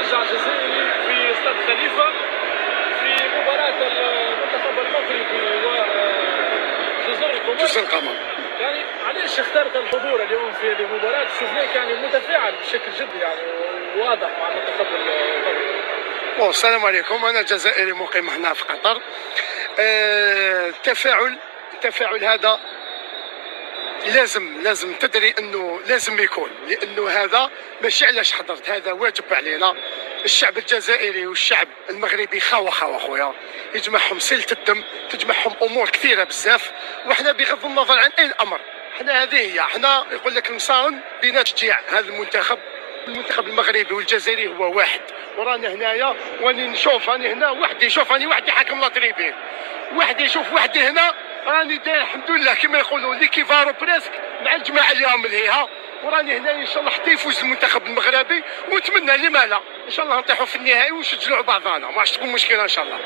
مشجع جزائري في استاد خليفه في مباراه المنتخب المغربي وجزر القمر. جزر القمر. يعني علاش اخترت الحضور اليوم في هذه المباراه؟ شفناك يعني متفاعل بشكل جدي يعني واضح مع المنتخب المغربي. السلام عليكم، انا جزائري مقيم هنا في قطر. التفاعل هذا لازم تدري انه لازم يكون، لانه هذا ماشي علاش حضرت، هذا واجب علينا. الشعب الجزائري والشعب المغربي خاوه خويا، يجمعهم صلة الدم، تجمعهم امور كثيره بزاف، وحنا بغض النظر عن اي الامر، حنا هذه هي، حنا يقول لك المصارن بين تشجيع هذا المنتخب المغربي والجزائري هو واحد. ورانا هنايا واني نشوف، راني هنا وحدي، شوف راني وحدي حاكم لا تريبين، وحدي شوف وحدي هنا، راني داير الحمد لله كما يقولوا ليكيفارو بريسك مع الجماعه اللي راهم لهيها، وراني هنا ان شاء الله حتى يفوز المنتخب المغربي، ونتمنى لما لا ان شاء الله نطيحوا في النهائي ونسجلوا بعضنا، ما عادش تكون مشكله ان شاء الله.